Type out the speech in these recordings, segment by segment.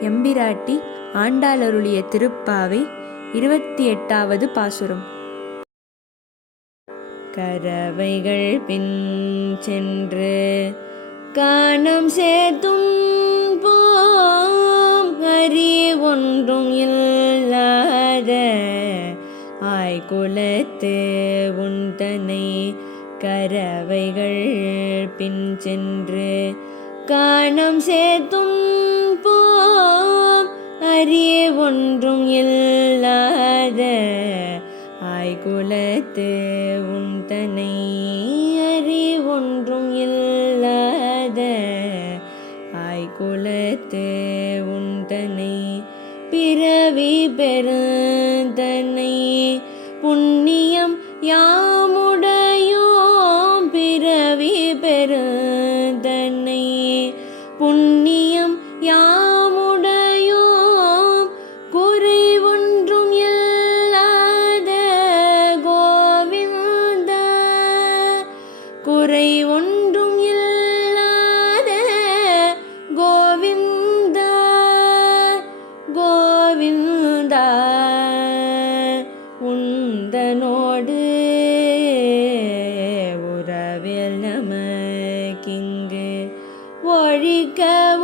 எம்பிராட்டி ஆண்டாளருளிய திருப்பாவை இருபத்தி எட்டாவது பாசுரம். கரவைகள் பின் சென்று காணம் சேர்த்தும் போம் அறி ஒன்றும் இல்லாத ஆய்குலத்து உண்டனை கரவைகள் பின் சென்று காணம் சேர்த்தும் அறிய ஒன்றும் இல்லாத ஆய்குலத்து உண்டனை அறி ஒன்றும் இல்லாத ஆய்குலத்து உண்டனை பிறவி பெருந்தனை புண்ணியம் யாமுடையோம் பிறவி பெருந்தனை புண்ணிய கோவிந்த உந்தனோடு உறவில் நமக்கிங்கு ஒழிக்க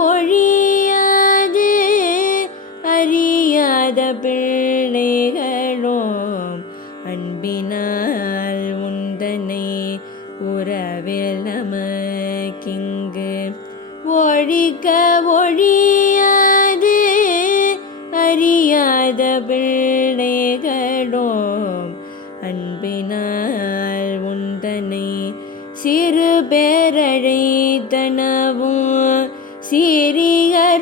ஒழியாது. அறியாத பிள்ளைகளோம் அன்பினால் உந்தனை உறவில் நமக்கிங்கு ஒழிக்க ஒழி அறியாத பிள்ளைகளோ அன்பினால் உந்தனை சிறு பேரழைத்தனவும் சிறியருளாதே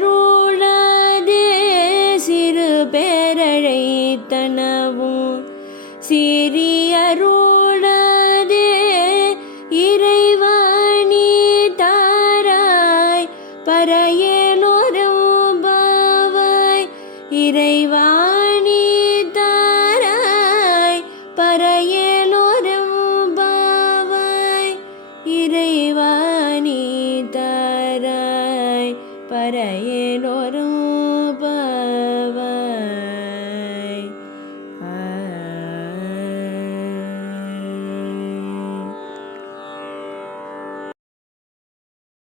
சிறு பேரழைத்தனவும் சிறியருளாதே இறைவாணி தாராய் பறைய இறைவாணி தாராய் பறையலோரும் பாவாய் இறைவாணி தாராய் பறைய